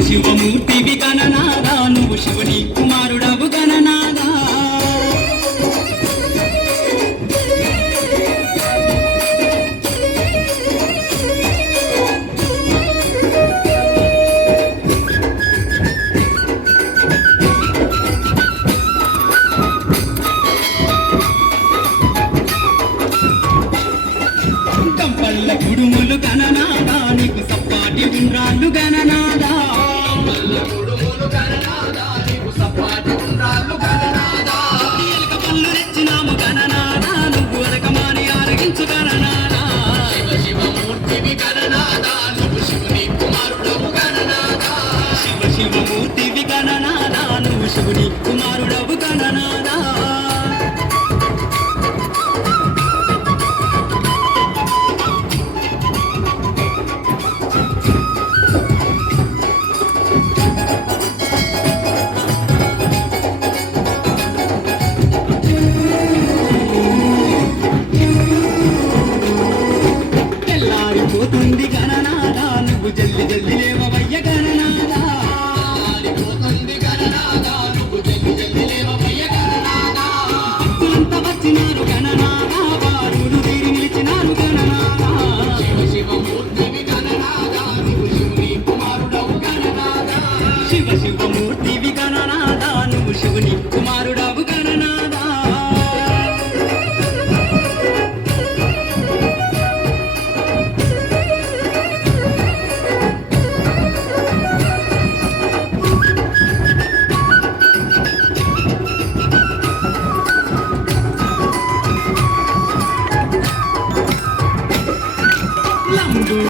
శివమూర్తివి గణనాదా నువ్వు శివుని కుమారుడవు గణనాదా కంపల్ల కుడుములు గణనాదా నీకు సప్పాటి ఉండ్రాళ్ళు గణనాదా ఎలక పళ్ళు రెచ్చినాము గణనాదా నువ్వు అరకమాని ఆరగించు గణనాదా శివమూర్తివి గణనాదా నువ్వు శివుని కుమారుడవు గణనాదా శివమూర్తివి గణనాదా నువ్వు శివుని కుమారుడవు గణనాదా తెల్లారిపోతుంది గణ